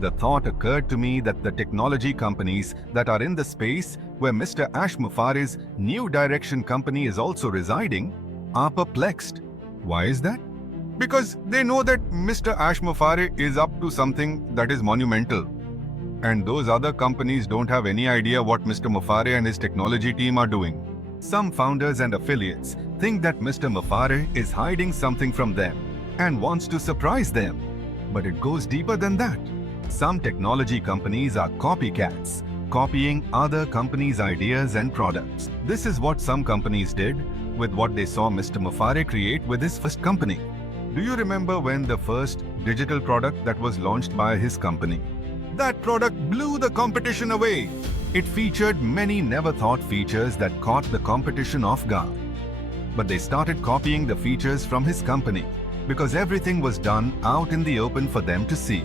The thought occurred to me that the technology companies that are in the space where Mr. Ash Muffare's New Direction company is also residing are perplexed. Why is that? Because they know that Mr. Ash Muffare is up to something that is monumental. And those other companies don't have any idea what Mr. Muffare and his technology team are doing. Some founders and affiliates think that Mr. Muffare is hiding something from them and wants to surprise them. But it goes deeper than that. Some technology companies are copycats, copying other companies' ideas and products. This is what some companies did with what they saw Mr. Muffare create with his first company. Do you remember when the first digital product that was launched by his company? That product blew the competition away. It featured many never-thought features that caught the competition off guard. But they started copying the features from his company because everything was done out in the open for them to see.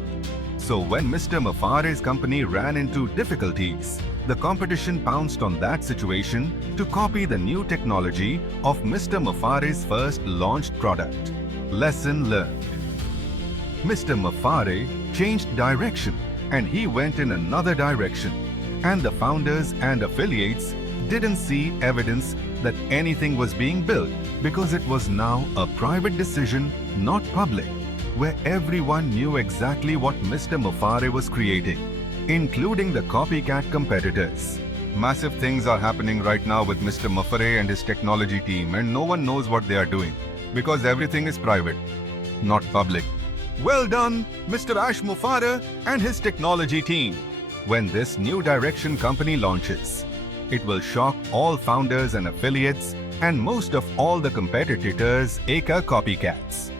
So when Mr. Muffare's company ran into difficulties, the competition pounced on that situation to copy the new technology of Mr. Muffare's first launched product. Lesson learned. Mr. Muffare changed direction and he went in another direction. And the founders and affiliates didn't see evidence that anything was being built because it was now a private decision, not public, where everyone knew exactly what Mr. Muffare was creating, including the copycat competitors. Massive things are happening right now with Mr. Muffare and his technology team, and no one knows what they are doing because everything is private, not public. Well done, Mr. Ash Muffare and his technology team. When this New Direction company launches, it will shock all founders and affiliates and most of all the competitors aka copycats.